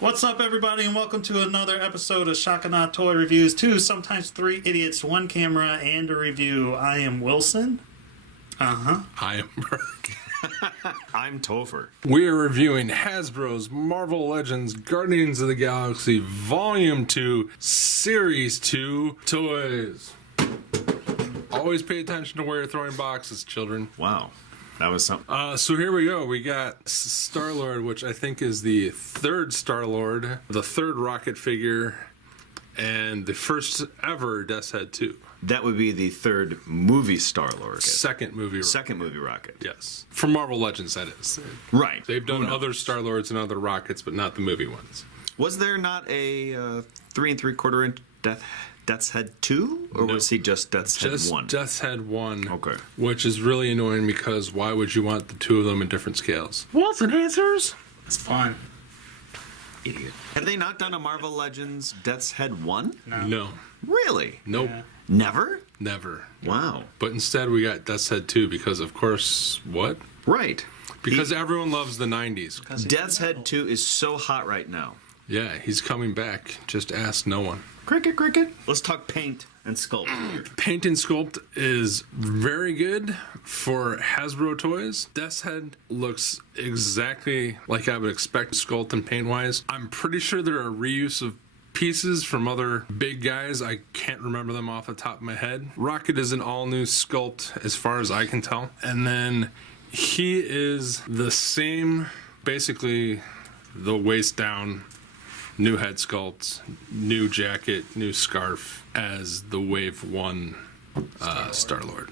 What's up, everybody, and welcome to another episode of Shakana Toy Reviews. 2, sometimes 3 idiots, 1 camera, and a review. I am Wilson. I am Berg. I'm Topher. We are reviewing Hasbro's Marvel Legends Guardians of the Galaxy Volume 2 Series 2 toys. Always pay attention to where you're throwing boxes, children. Wow. That was something. So here we go. We got Star-Lord, which I think is the third Star-Lord, the third Rocket figure, and the first ever Death's Head 2. That would be the third movie Star-Lord. Second movie Rocket. Yes. For Marvel Legends, that is. Right. They've done other Star-Lords and other rockets, but not the movie ones. Was there not a 3 3/4 inch Death's Head 2? Or was he just Death's Head 1? Just Death's Head 1. Okay. Which is really annoying because why would you want the two of them in different scales? Wilson answers. It's fun. Idiot. Have they not done a Marvel Legends Death's Head 1? No. Really? Nope. Yeah. Never? Never. Wow. But instead we got Death's Head 2 because, of course, what? Right. Because everyone loves the 90s. Death's Head 2 is so hot right now. Yeah, he's coming back. Just ask no one. Cricket, cricket. Let's talk paint and sculpt here. Paint and Sculpt is very good for Hasbro toys. Death's Head looks exactly like I would expect sculpt and paint-wise. I'm pretty sure there are reuse of pieces from other big guys. I can't remember them off the top of my head. Rocket is an all-new sculpt as far as I can tell. And then he is the same, basically the waist down, new head sculpt, new jacket, new scarf as the Wave 1 Star-Lord.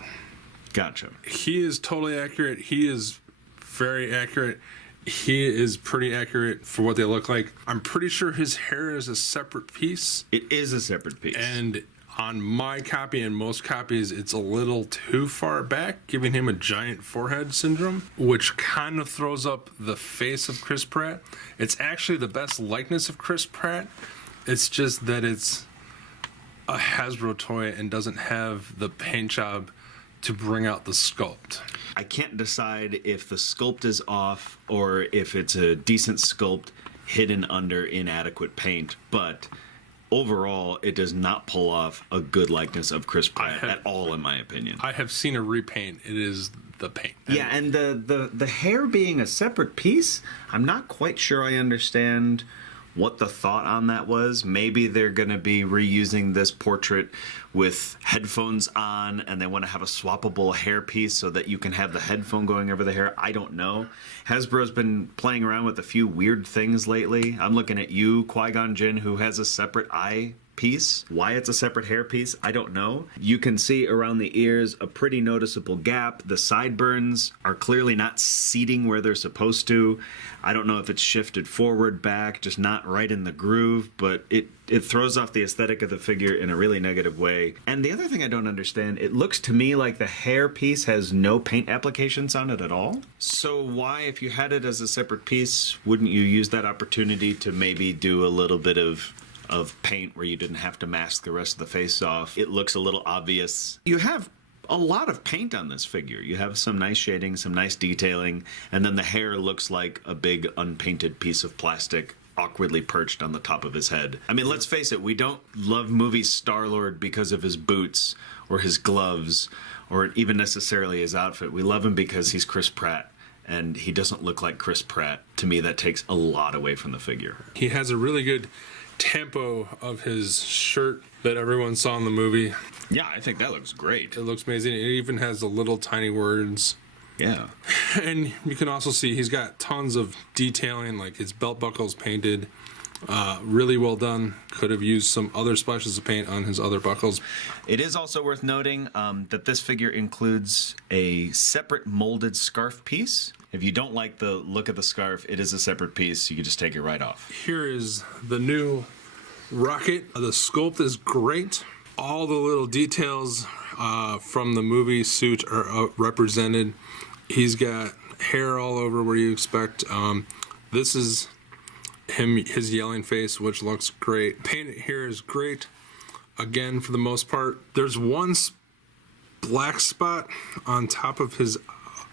Gotcha. He is totally accurate. He is very accurate. He is pretty accurate for what they look like. I'm pretty sure his hair is a separate piece. It is a separate piece. And on my copy and most copies, it's a little too far back, giving him a giant forehead syndrome, which kind of throws up the face of Chris Pratt. It's actually the best likeness of Chris Pratt. It's just that it's a Hasbro toy and doesn't have the paint job to bring out the sculpt. I can't decide if the sculpt is off or if it's a decent sculpt hidden under inadequate paint, but overall, it does not pull off a good likeness of Chris Pratt at all, in my opinion. I have seen a repaint. It is the paint. Yeah, and the hair being a separate piece, I'm not quite sure I understand what the thought on that was. Maybe they're going to be reusing this portrait with headphones on and they want to have a swappable hair piece so that you can have the headphone going over the hair. I don't know. Hasbro's been playing around with a few weird things lately. I'm looking at you, Qui-Gon Jinn, who has a separate eye piece. Why it's a separate hair piece, I don't know. You can see around the ears a pretty noticeable gap. The sideburns are clearly not seating where they're supposed to. I don't know if it's shifted forward, back, just not right in the groove, but it throws off the aesthetic of the figure in a really negative way. And the other thing I don't understand, it looks to me like the hair piece has no paint applications on it at all. So why, if you had it as a separate piece, wouldn't you use that opportunity to maybe do a little bit of paint where you didn't have to mask the rest of the face off? It looks a little obvious. You have a lot of paint on this figure. You have some nice shading, some nice detailing, and then the hair looks like a big unpainted piece of plastic awkwardly perched on the top of his head. I mean, let's face it, we don't love movie Star-Lord because of his boots or his gloves or even necessarily his outfit. We love him because he's Chris Pratt, and he doesn't look like Chris Pratt. To me, that takes a lot away from the figure. He has a really good tempo of his shirt that everyone saw in the movie. Yeah, I think that looks great. It looks amazing. It even has the little tiny words. Yeah. And you can also see he's got tons of detailing, like his belt buckle's painted. Really well done. Could have used some other splashes of paint on his other buckles. It is also worth noting that this figure includes a separate molded scarf piece. If you don't like the look of the scarf, it is a separate piece. You can just take it right off. Here is the new Rocket. The sculpt is great. All the little details from the movie suit are represented. He's got hair all over where you expect. This is his yelling face, which looks great. Paint here is great. Again, for the most part, there's one black spot on top of his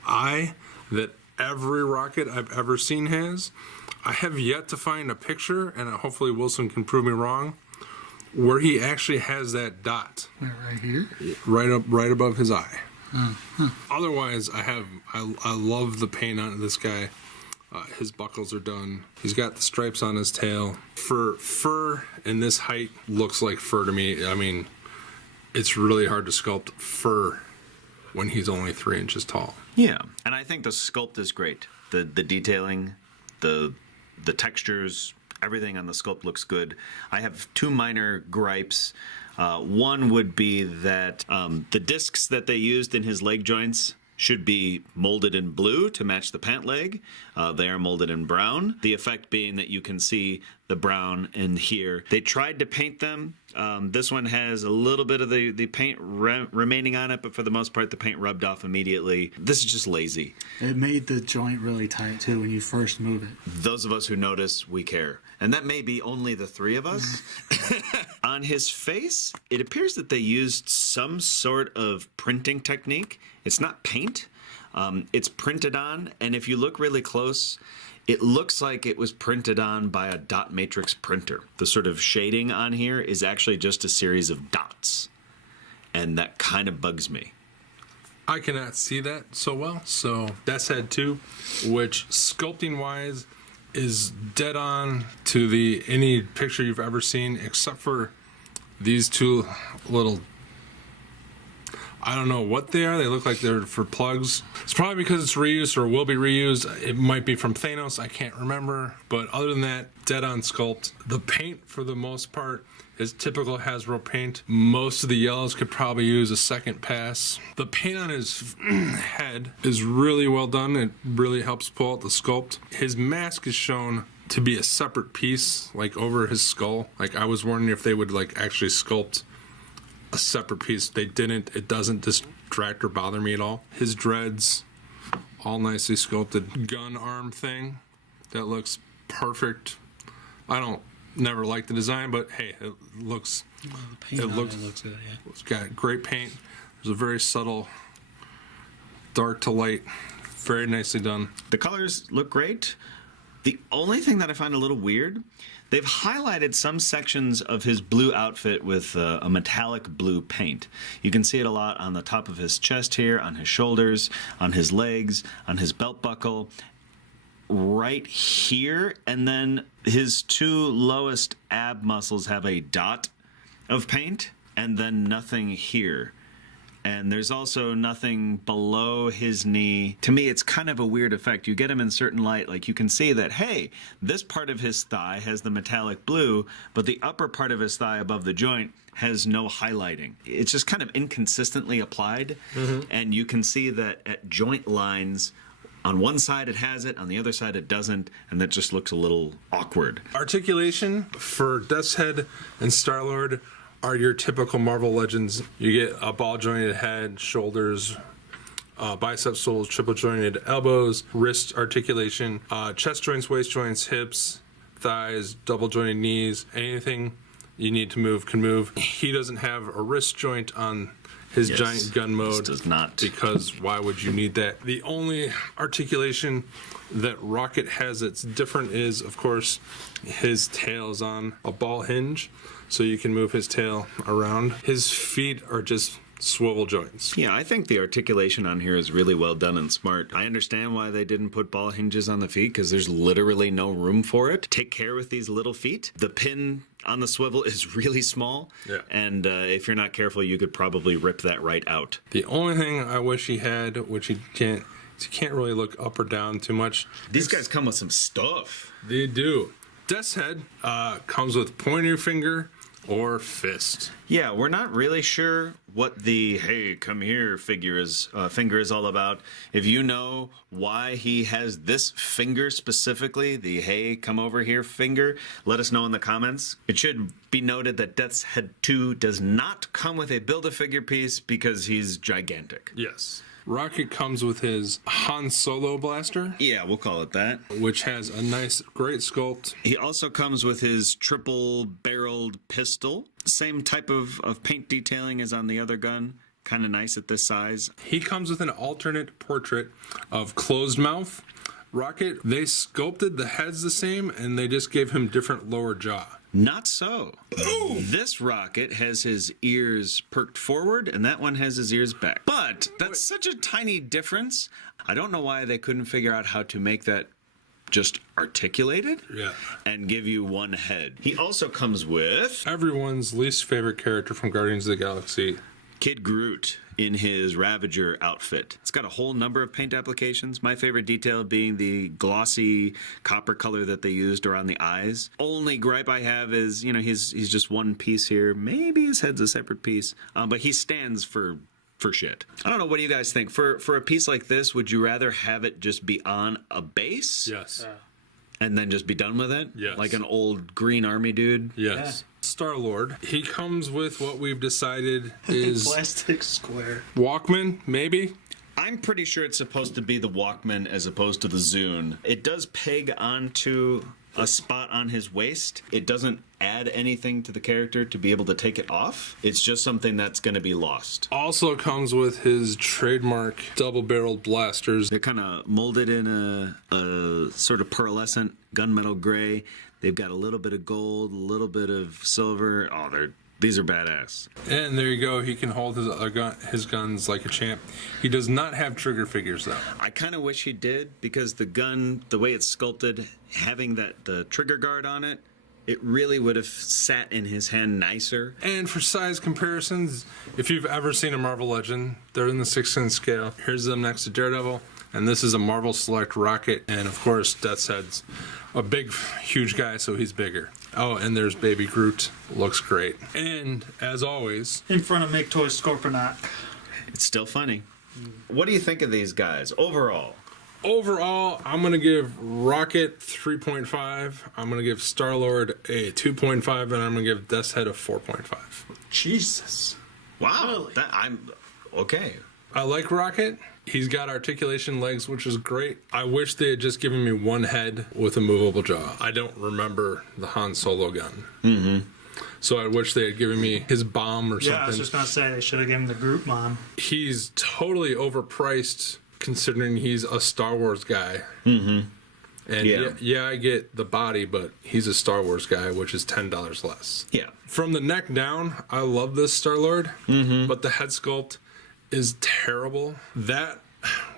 eye that every Rocket I've ever seen has. I have yet to find a picture, and hopefully Wilson can prove me wrong, where he actually has that dot. Right here? Right above his eye. Otherwise, I love the paint on this guy. His buckles are done. He's got the stripes on his tail. For fur in this height, looks like fur to me. I mean, it's really hard to sculpt fur when he's only 3 inches tall. Yeah, and I think the sculpt is great. The detailing, the textures, everything on the sculpt looks good. I have 2 minor gripes. One would be that the discs that they used in his leg joints should be molded in blue to match the pant leg. They are molded in brown. The effect being that you can see the brown in here. They tried to paint them. This one has a little bit of the paint remaining on it, but for the most part, the paint rubbed off immediately. This is just lazy. It made the joint really tight, too, when you first move it. Those of us who notice, we care. And that may be only the 3 of us. On his face, it appears that they used some sort of printing technique. It's not paint. It's printed on, and if you look really close, it looks like it was printed on by a dot matrix printer. The sort of shading on here is actually just a series of dots, and that kind of bugs me. I cannot see that so well, so that's head 2, which sculpting wise is dead on to any picture you've ever seen, except for these 2 little, I don't know what they are. They look like they're for plugs. It's probably because it's reused or will be reused. It might be from Thanos. I can't remember. But other than that, dead on sculpt. The paint, for the most part, is typical Hasbro paint. Most of the yellows could probably use a second pass. The paint on his head is really well done. It really helps pull out the sculpt. His mask is shown to be a separate piece, like over his skull. Like, I was wondering if they would like actually sculpt a separate piece. They didn't. It doesn't distract or bother me at all. His dreads, all nicely sculpted. Gun arm thing that looks perfect. Never liked the design, but hey, it looks. Well, the paint on it looks good. Yeah. It's got great paint. There's a very subtle dark to light. Very nicely done. The colors look great. The only thing that I find a little weird, they've highlighted some sections of his blue outfit with a metallic blue paint. You can see it a lot on the top of his chest here, on his shoulders, on his legs, on his belt buckle, right here, and then his 2 lowest ab muscles have a dot of paint, and then nothing here. And there's also nothing below his knee. To me, it's kind of a weird effect. You get him in certain light, like you can see that, hey, this part of his thigh has the metallic blue, but the upper part of his thigh above the joint has no highlighting. It's just kind of inconsistently applied, and you can see that at joint lines, on one side it has it, on the other side it doesn't, and that just looks a little awkward. Articulation for Death's Head and Star-Lord are your typical Marvel Legends. You get a ball jointed head, shoulders, bicep soles, triple jointed elbows, wrist articulation, chest joints, waist joints, hips, thighs, double jointed knees. Anything you need to move can move. He doesn't have a wrist joint on his giant gun mode. Does not. Because why would you need that? The only articulation that Rocket has that's different is, of course, his tail is on a ball hinge, so you can move his tail around. His feet are just swivel joints. Yeah, I think the articulation on here is really well done and smart. I understand why they didn't put ball hinges on the feet, because there's literally no room for it. Take care with these little feet. The pin on the swivel is really small, and if you're not careful, you could probably rip that right out. The only thing I wish he had, which he can't really look up or down too much. These guys come with some stuff. They do. Death's Head comes with pointer finger or fist. Yeah, we're not really sure what the "hey, come here" finger is all about. If you know why he has this finger specifically, the "hey, come over here" finger, let us know in the comments. It should be noted that Death's Head 2 does not come with a Build-A-Figure piece because he's gigantic. Yes. Rocket comes with his Han Solo blaster. Yeah, we'll call it that. Which has a nice, great sculpt. He also comes with his triple-barreled pistol. Same type of paint detailing as on the other gun. Kind of nice at this size. He comes with an alternate portrait of Closed Mouth Rocket, they sculpted the heads the same, and they just gave him different lower jaw. Not so. This Rocket has his ears perked forward, and that one has his ears back. But that's such a tiny difference. I don't know why they couldn't figure out how to make that just articulated and give you one head. He also comes with Everyone's least favorite character from Guardians of the Galaxy, Kid Groot in his Ravager outfit. It's got a whole number of paint applications. My favorite detail being the glossy copper color that they used around the eyes. Only gripe I have is, he's just one piece here. Maybe his head's a separate piece, but he stands for shit. I don't know. What do you guys think? For a piece like this, would you rather have it just be on a base? Yes. And then just be done with it? Yes. Like an old Green Army dude? Yes. Yeah. Star-Lord. He comes with what we've decided is plastic square Walkman, maybe? I'm pretty sure it's supposed to be the Walkman as opposed to the Zune. It does peg onto a spot on his waist. It doesn't add anything to the character to be able to take it off. It's just something that's going to be lost. Also comes with his trademark double-barreled blasters. They're kind of molded in a sort of pearlescent gunmetal gray. They've got a little bit of gold, a little bit of silver. Oh, these are badass. And there you go. He can hold his guns like a champ. He does not have trigger figures, though. I kind of wish he did, because the gun, the way it's sculpted, having the trigger guard on it, it really would have sat in his hand nicer. And for size comparisons, if you've ever seen a Marvel Legend, they're in the 6-inch scale. Here's them next to Daredevil, and this is a Marvel Select Rocket. And of course, Death's Head's a big, huge guy, so he's bigger. Oh, and there's Baby Groot. Looks great. And as always, in front of Make Toys Scorponok. It's still funny. What do you think of these guys overall? Overall, I'm going to give Rocket 3.5. I'm going to give Star-Lord a 2.5, and I'm going to give Death's Head a 4.5. Jesus. Wow. Really? I'm okay. I like Rocket. He's got articulation legs, which is great. I wish they had just given me one head with a movable jaw. I don't remember the Han Solo gun. Mm-hmm. So I wish they had given me his bomb or something. Yeah, I was just going to say they should have given him the Groot bomb. He's totally overpriced considering he's a Star Wars guy. Mm-hmm. And yeah, I get the body, but he's a Star Wars guy, which is $10 less. Yeah. From the neck down, I love this Star-Lord, but the head sculpt is terrible. That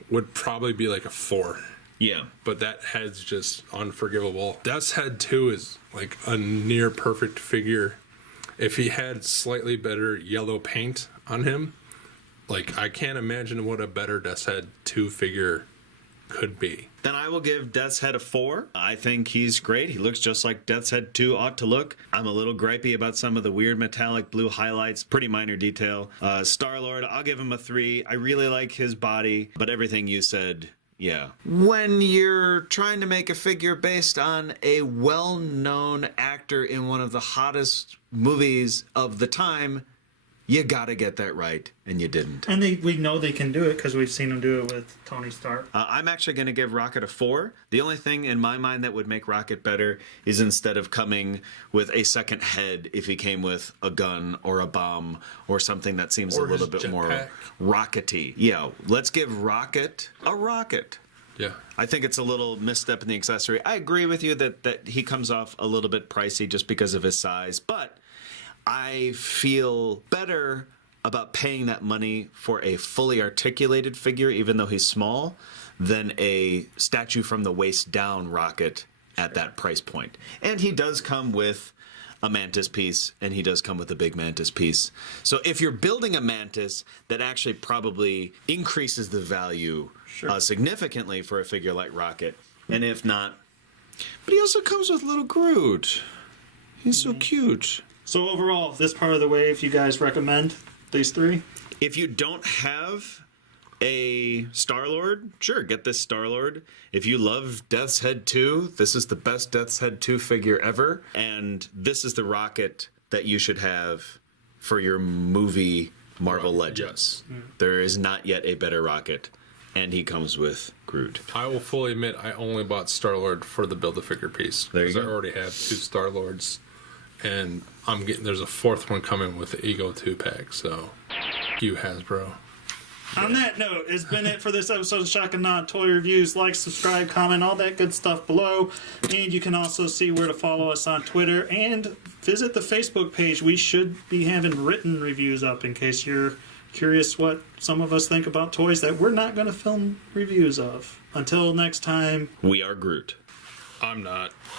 would probably be like a 4. Yeah. But that head's just unforgivable. Death's Head 2 is like a near perfect figure. If he had slightly better yellow paint on him, like I can't imagine what a better Death's Head 2 figure could be. Then I will give Death's Head a 4. I think he's great. He looks just like Death's Head 2 ought to look. I'm a little gripey about some of the weird metallic blue highlights. Pretty minor detail. Star-Lord, I'll give him a 3. I really like his body, but everything you said, yeah. When you're trying to make a figure based on a well-known actor in one of the hottest movies of the time, you gotta get that right, and you didn't. And we know they can do it because we've seen them do it with Tony Stark. I'm actually going to give Rocket a 4. The only thing in my mind that would make Rocket better is instead of coming with a second head, if he came with a gun or a bomb or something that seems a little bit more rockety. Yeah, let's give Rocket a rocket. Yeah. I think it's a little misstep in the accessory. I agree with you that he comes off a little bit pricey just because of his size, but I feel better about paying that money for a fully articulated figure, even though he's small, than a statue from the waist down Rocket at that price point. And he does come with a Mantis piece, and he does come with a big Mantis piece. So if you're building a Mantis, that actually probably increases the value significantly for a figure like Rocket. And if not, but he also comes with little Groot. He's so cute. So overall, this part of the wave, you guys recommend these 3? If you don't have a Star-Lord, sure, get this Star-Lord. If you love Death's Head 2, this is the best Death's Head 2 figure ever. And this is the Rocket that you should have for your movie Marvel Legends. Yes. There is not yet a better Rocket. And he comes with Groot. I will fully admit I only bought Star-Lord for the Build-A-Figure piece. There you go. I already have 2 Star-Lords. And there's a 4th one coming with the Ego 2 pack, so you Hasbro. On that note, it's been it for this episode of Shock and Not Toy Reviews. Like, subscribe, comment, all that good stuff below. And you can also see where to follow us on Twitter and visit the Facebook page. We should be having written reviews up in case you're curious what some of us think about toys that we're not going to film reviews of. Until next time, We are Groot. I'm not.